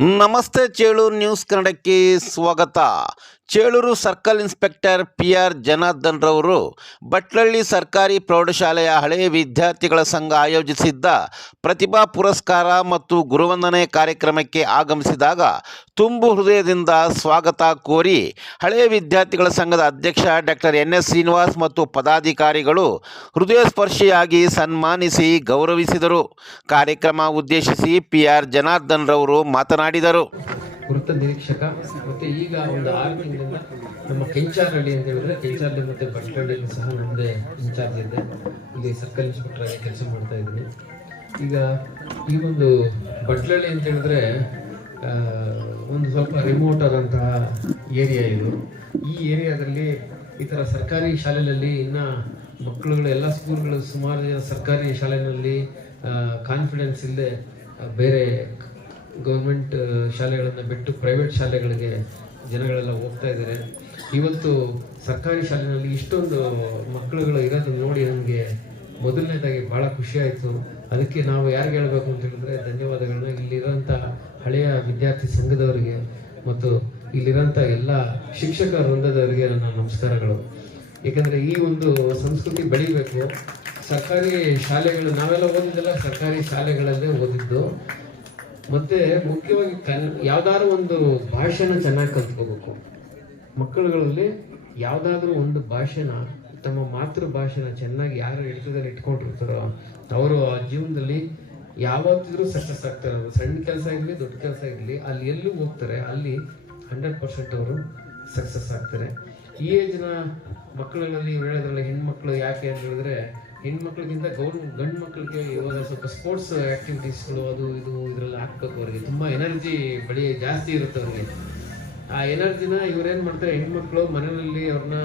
ನಮಸ್ತೆ ಚೇಳೂರು ನ್ಯೂಸ್ ಕನ್ನಡಕ್ಕೆ ಸ್ವಾಗತ. Cheluru circle inspector PR Janardhan ರವರು ಬಟ್ಲಳ್ಳಿ ಸರ್ಕಾರಿ ಪ್ರೌಢಶಾಲೆಯ ಹಳೆಯ ವಿದ್ಯಾರ್ಥಿಗಳ ಸಂಘ ಆಯೋಜಿಸಿದ್ದ ಪ್ರತಿಭಾ ಪುರಸ್ಕಾರ ಮತ್ತು ಗುರುವಂದನೆ ಕಾರ್ಯಕ್ರಮಕ್ಕೆ ಆಗಮಿಸಿದಾಗ ತುಂಬು ಹೃದಯದಿಂದ ಸ್ವಾಗತ ಕೋರಿ ಹಳೆಯ ವಿದ್ಯಾರ್ಥಿಗಳ ಸಂಘದ ಅಧ್ಯಕ್ಷ ಡಾಕ್ಟರ್ NS ಶ್ರೀನಿವಾಸ್ ಮತ್ತು ಪದಾಧಿಕಾರಿಗಳು ಹೃದಯಸ್ಪರ್ಶಿಯಾಗಿ ಸನ್ಮಾನಿಸಿ ಗೌರವಿಸಿದರು. ಕಾರ್ಯಕ್ರಮ ಉದ್ದೇಶಿಸಿ PR ಜನಾರ್ದನ್ ರವರು ಮಾತನಾಡಿದರು. ವೃತ್ತ ನಿರೀಕ್ಷಕ ಮತ್ತು ಈಗ ಒಂದು 6 ತಿಂಗಳಿಂದ ನಮ್ಮ ಕೆಂಚಾರಹಳ್ಳಿ ಅಂತ ಹೇಳಿದ್ರೆ ಕೆಂಚಾರಹಳ್ಳಿ ಮತ್ತು ಬಟ್ಲಹಳ್ಳಿಯಲ್ಲಿ ಸಹ ನಮ್ಮದೇ ಇನ್ಚಾರ್ಜ್ ಇದೆ. ಇಲ್ಲಿ ಸರ್ಕಲ್ ಇನ್ಸ್ಪೆಕ್ಟರ್ ಆಗಿ ಕೆಲಸ ಮಾಡ್ತಾ ಇದ್ದೀನಿ. ಈಗ ಈ ಒಂದು ಬಟ್ಲಹಳ್ಳಿ ಅಂತ ಹೇಳಿದ್ರೆ ಒಂದು ಸ್ವಲ್ಪ ರಿಮೋಟ್ ಆದಂತಹ ಏರಿಯಾ ಇದು. ಈ ಏರಿಯಾದಲ್ಲಿ ಈ ಥರ ಸರ್ಕಾರಿ ಶಾಲೆಯಲ್ಲಿ ಇನ್ನು ಮಕ್ಕಳುಗಳು ಎಲ್ಲ ಸ್ಕೂಲ್ಗಳು ಸುಮಾರು ಜನ ಸರ್ಕಾರಿ ಶಾಲೆಯಲ್ಲಿ ಕಾನ್ಫಿಡೆನ್ಸ್ ಇಲ್ಲದೆ ಬೇರೆ ಗೌರ್ಮೆಂಟ್ ಶಾಲೆಗಳನ್ನು ಬಿಟ್ಟು ಪ್ರೈವೇಟ್ ಶಾಲೆಗಳಿಗೆ ಜನಗಳೆಲ್ಲ ಹೋಗ್ತಾ ಇದ್ದಾರೆ. ಇವತ್ತು ಸರ್ಕಾರಿ ಶಾಲೆಯಲ್ಲಿ ಇಷ್ಟೊಂದು ಮಕ್ಕಳುಗಳು ಇರೋದನ್ನು ನೋಡಿ ನನಗೆ ಮೊದಲನೇದಾಗಿ ಭಾಳ ಖುಷಿ ಆಯಿತು. ಅದಕ್ಕೆ ನಾವು ಯಾರಿಗೆ ಹೇಳಬೇಕು ಅಂತ ಹೇಳಿದ್ರೆ ಧನ್ಯವಾದಗಳನ್ನ ಇಲ್ಲಿರೋಂಥ ಹಳೆಯ ವಿದ್ಯಾರ್ಥಿ ಸಂಘದವರಿಗೆ ಮತ್ತು ಇಲ್ಲಿರೋಂಥ ಎಲ್ಲ ಶಿಕ್ಷಕ ವೃಂದದವರಿಗೆ ನನ್ನ ನಮಸ್ಕಾರಗಳು. ಏಕೆಂದರೆ ಈ ಒಂದು ಸಂಸ್ಕೃತಿ ಬೆಳಿಬೇಕು. ಸರ್ಕಾರಿ ಶಾಲೆಗಳು ನಾವೆಲ್ಲ ಓದಿದ್ದೆಲ್ಲ ಸರ್ಕಾರಿ ಶಾಲೆಗಳಲ್ಲೇ ಓದಿದ್ದು. ಮತ್ತೆ ಮುಖ್ಯವಾಗಿ ಯಾವ್ದಾದ್ರು ಒಂದು ಭಾಷೆನ ಚೆನ್ನಾಗಿ ಕಲ್ತ್ಕೋಬೇಕು. ಮಕ್ಕಳುಗಳಲ್ಲಿ ಯಾವ್ದಾದ್ರು ಒಂದು ಭಾಷೆನ ತಮ್ಮ ಮಾತೃ ಭಾಷೆನ ಚೆನ್ನಾಗಿ ಯಾರು ಹಿಡಿತದಲ್ಲಿ ಇಟ್ಕೊಂಡಿರ್ತಾರೋ ಅವರು ಆ ಜೀವನದಲ್ಲಿ ಯಾವತ್ತಿದ್ರೂ ಸಕ್ಸಸ್ ಆಗ್ತಾರೆ. ಸಣ್ಣ ಕೆಲಸ ಇರಲಿ ದೊಡ್ಡ ಕೆಲಸ ಇರಲಿ ಅಲ್ಲಿ ಎಲ್ಲೂ ಹೋಗ್ತಾರೆ ಅಲ್ಲಿ 100% ಅವರು ಸಕ್ಸಸ್ ಆಗ್ತಾರೆ. ಈ ಏಜ್ನ ಮಕ್ಕಳುಗಳಲ್ಲಿ ಹೇಳೋದ್ರಲ್ಲಿ ಹೆಣ್ಮಕ್ಳು ಯಾಕೆ ಅಂತ ಹೇಳಿದ್ರೆ ಹೆಣ್ಮಕ್ಳಿಗಿಂತ ಗಂಡು ಮಕ್ಕಳಿಗೆ ಇವಾಗ ಸ್ವಲ್ಪ ಸ್ಪೋರ್ಟ್ಸ್ ಆಕ್ಟಿವಿಟೀಸ್ಗಳು ಅದು ಇದು ಇದರಲ್ಲಿ ಹಾಕ್ಬೇಕು. ಅವ್ರಿಗೆ ತುಂಬ ಎನರ್ಜಿ ಜಾಸ್ತಿ ಇರುತ್ತೆ ಅವ್ರಿಗೆ. ಆ ಎನರ್ಜಿನ ಇವ್ರೇನು ಮಾಡ್ತಾರೆ, ಹೆಣ್ಮಕ್ಳು ಮನೆಯಲ್ಲಿ ಅವ್ರನ್ನ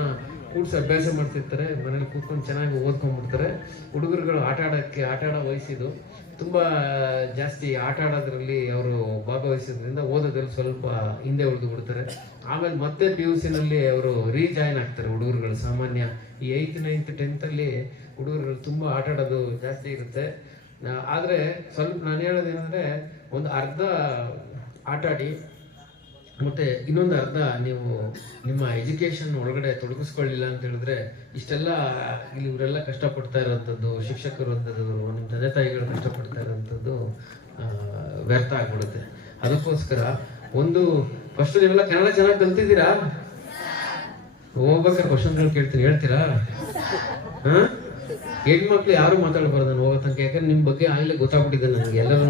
ಕೂಡ್ಸಿ ಅಭ್ಯಾಸ ಮಾಡ್ತಿರ್ತಾರೆ. ಮನೇಲಿ ಕೂತ್ಕೊಂಡು ಚೆನ್ನಾಗಿ ಓದ್ಕೊಂಡ್ಬಿಡ್ತಾರೆ. ಹುಡುಗರುಗಳು ಆಟ ಆಡೋ ವಯಸ್ಸಿದು ತುಂಬ ಜಾಸ್ತಿ ಆಟ ಆಡೋದ್ರಲ್ಲಿ ಅವರು ಭಾಗವಹಿಸೋದ್ರಿಂದ ಓದೋದ್ರಲ್ಲಿ ಸ್ವಲ್ಪ ಹಿಂದೆ ಉಳಿದು ಬಿಡ್ತಾರೆ. ಆಮೇಲೆ ಮತ್ತೆ PUCನಲ್ಲಿ ಅವರು ರೀಜಾಯಿನ್ ಆಗ್ತಾರೆ ಹುಡುಗರುಗಳು. ಸಾಮಾನ್ಯ ಈ 8th 9th 10th ಅಲ್ಲಿ ಹುಡುಗರುಗಳು ತುಂಬ ಆಟ ಆಡೋದು ಜಾಸ್ತಿ ಇರುತ್ತೆ. ಆದರೆ ಸ್ವಲ್ಪ ನಾನು ಹೇಳೋದೇನೆಂದರೆ ಒಂದು ಅರ್ಧ ಆಟ ಆಡಿ ಮತ್ತು ಇನ್ನೊಂದು ಅರ್ಧ ನೀವು ನಿಮ್ಮ ಎಜುಕೇಷನ್ ಒಳಗಡೆ ತೊಡಗಿಸ್ಕೊಳ್ಳಿಲ್ಲ ಅಂತ ಹೇಳಿದ್ರೆ ಇಷ್ಟೆಲ್ಲ ಇಲ್ಲಿ ಇವರೆಲ್ಲ ಕಷ್ಟಪಡ್ತಾ ಇರೋಂಥದ್ದು, ಶಿಕ್ಷಕರು ಅಂಥದ್ದು, ನಿಮ್ಮ ತಂದೆ ತಾಯಿಗಳು ಕಷ್ಟಪಡ್ತಾ ಇರೋಂಥದ್ದು ವ್ಯರ್ಥ ಆಗ್ಬಿಡುತ್ತೆ. ಅದಕ್ಕೋಸ್ಕರ ಒಂದು ಫಸ್ಟ್ ನೀವೆಲ್ಲ ಕನ್ನಡ ಚೆನ್ನಾಗಿ ಕಲ್ತಿದ್ದೀರಾ? ಹೋಗ್ಬೇಕಾದ್ರೆ ಕ್ವಶನ್ಗಳು ಕೇಳ್ತೀನಿ, ಹೇಳ್ತೀರಾ? ಹೆಣ್ಮಕ್ಳು ಯಾರು ಮಾತಾಡ್ಬಾರ್ದು ನಾನು ಹೋಗೋ ತನಕ. ಯಾಕಂದ್ರೆ ನಿಮ್ಮ ಬಗ್ಗೆ ಆಗಲೇ ಗೊತ್ತಾಗ್ಬಿಟ್ಟಿದೆ ನನಗೆ. ಎಲ್ಲರೂ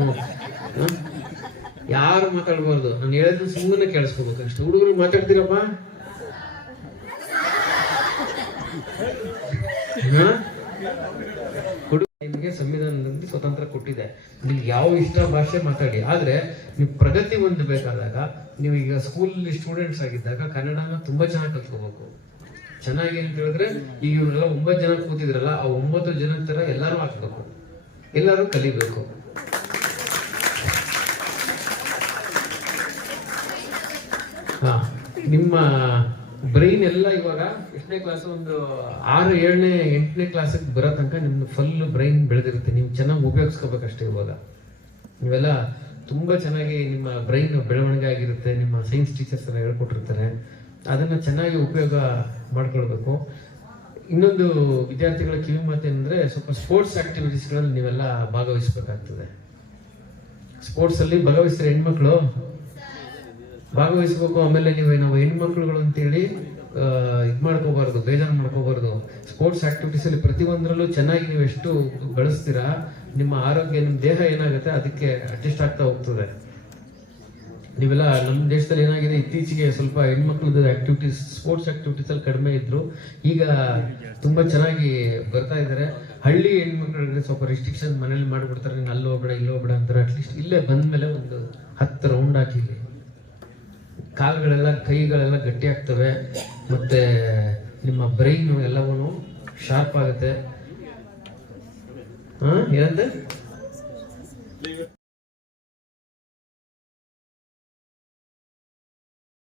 ಯಾರು ಮಾತಾಡ್ಬಾರ್ದು. ನಾನು ಹೇಳಿದ್ರೆ ಸುಮ್ಮನೆ ಕೇಳಿಸ್ಕೋಬೇಕು ಅಷ್ಟು. ಹುಡುಗರು ಮಾತಾಡ್ತೀರಪ್ಪ? ನಿಮಗೆ ಸಂವಿಧಾನದಲ್ಲಿ ಸ್ವತಂತ್ರ ಕೊಟ್ಟಿದೆ. ನಿಮ್ಗೆ ಯಾವ ಇಷ್ಟ ಭಾಷೆ ಮಾತಾಡಿ. ಆದ್ರೆ ನೀವು ಪ್ರಗತಿ ಹೊಂದಬೇಕಾದಾಗ ನೀವು ಈಗ ಸ್ಕೂಲಲ್ಲಿ ಸ್ಟೂಡೆಂಟ್ಸ್ ಆಗಿದ್ದಾಗ ಕನ್ನಡನ ತುಂಬಾ ಚೆನ್ನಾಗಿ ಕಲ್ತ್ಕೋಬೇಕು. ಚೆನ್ನಾಗಿ ಅಂತ ಹೇಳಿದ್ರೆ ಈಗ ಇವರೆಲ್ಲ 9 ಜನ ಕೂತಿದ್ರಲ್ಲ, ಆ 9 ಜನ ತರ ಎಲ್ಲರೂ ಹಾಕ್ಬೇಕು, ಎಲ್ಲರೂ ಕಲಿಬೇಕು. ನಿಮ್ಮ ಬ್ರೈನ್ ಎಲ್ಲ ಇವಾಗ ಎಷ್ಟನೇ ಕ್ಲಾಸ್, ಒಂದು 6, 7ನೇ 8ನೇ ಕ್ಲಾಸಿಗೆ ಬರೋ ತನಕ ನಿಮ್ದು ಫುಲ್ ಬ್ರೈನ್ ಬೆಳೆದಿರುತ್ತೆ. ನೀವು ಚೆನ್ನಾಗಿ ಉಪಯೋಗಿಸ್ಕೋಬೇಕಷ್ಟೇ. ಇವಾಗ ನೀವೆಲ್ಲ ತುಂಬಾ ಚೆನ್ನಾಗಿ ನಿಮ್ಮ ಬ್ರೈನ್ ಬೆಳವಣಿಗೆ ಆಗಿರುತ್ತೆ. ನಿಮ್ಮ ಸೈನ್ಸ್ ಟೀಚರ್ಸ್ ಎಲ್ಲ ಹೇಳ್ಕೊಟ್ಟಿರ್ತಾರೆ. ಅದನ್ನ ಚೆನ್ನಾಗಿ ಉಪಯೋಗ ಮಾಡ್ಕೊಳ್ಬೇಕು. ಇನ್ನೊಂದು ವಿದ್ಯಾರ್ಥಿಗಳ ಕಿವಿ ಮಾತೇನೆಂದ್ರೆ ಸ್ವಲ್ಪ ಸ್ಪೋರ್ಟ್ಸ್ ಆಕ್ಟಿವಿಟೀಸ್ಗಳಲ್ಲಿ ನೀವೆಲ್ಲ ಭಾಗವಹಿಸ್ಬೇಕಾಗ್ತದೆ. ಸ್ಪೋರ್ಟ್ಸ್ ಅಲ್ಲಿ ಭಾಗವಹಿಸಿದ್ರೆ ಹೆಣ್ಮಕ್ಳು ಭಾಗವಹಿಸ್ಬೇಕು. ಆಮೇಲೆ ನಾವು ಹೆಣ್ಮಕ್ಳುಗಳು ಅಂತೇಳಿ ಇದು ಮಾಡ್ಕೋಬಾರ್ದು, ಬೇಜಾರು ಮಾಡ್ಕೋಬಾರ್ದು. ಸ್ಪೋರ್ಟ್ಸ್ ಆಕ್ಟಿವಿಟೀಸ್ ಅಲ್ಲಿ ಪ್ರತಿಯೊಂದರಲ್ಲೂ ಚೆನ್ನಾಗಿ ನೀವು ಎಷ್ಟು ಬಳಸ್ತೀರಾ ನಿಮ್ಮ ಆರೋಗ್ಯ, ನಿಮ್ಮ ದೇಹ ಏನಾಗುತ್ತೆ ಅದಕ್ಕೆ ಅಡ್ಜಸ್ಟ್ ಆಗ್ತಾ ಹೋಗ್ತದೆ. ನೀವೆಲ್ಲ ನಮ್ಮ ದೇಶದಲ್ಲಿ ಏನಾಗಿದೆ, ಇತ್ತೀಚೆಗೆ ಸ್ವಲ್ಪ ಹೆಣ್ಮಕ್ಳದ್ದು ಆಕ್ಟಿವಿಟೀಸ್, ಸ್ಪೋರ್ಟ್ಸ್ ಆಕ್ಟಿವಿಟೀಸ್ ಅಲ್ಲಿ ಕಡಿಮೆ ಇದ್ರು. ಈಗ ತುಂಬಾ ಚೆನ್ನಾಗಿ ಬರ್ತಾ ಇದ್ದಾರೆ. ಹಳ್ಳಿ ಹೆಣ್ಮಕ್ಳಿಗೆ ಸ್ವಲ್ಪ ರಿಸ್ಟ್ರಿಕ್ಷನ್ ಮನೇಲಿ ಮಾಡ್ಬಿಡ್ತಾರೆ. ನೀನು ಅಲ್ಲಿ ಹೋಗ್ಬೇಡ ಇಲ್ಲಿ ಹೋಗ್ಬೇಡ ಅಂತಾರೆ. ಅಟ್ಲೀಸ್ಟ್ ಇಲ್ಲೇ ಬಂದ್ಮೇಲೆ ಒಂದು 10 ರೌಂಡ್ ಹಾಕಿ ಕಾಲುಗಳೆಲ್ಲ ಕೈಗಳೆಲ್ಲ ಗಟ್ಟಿ ಆಗ್ತವೆ. ಮತ್ತೆ ನಿಮ್ಮ ಬ್ರೈನು ಎಲ್ಲವೂ ಶಾರ್ಪ್ ಆಗುತ್ತೆ. ಏನಂತೆ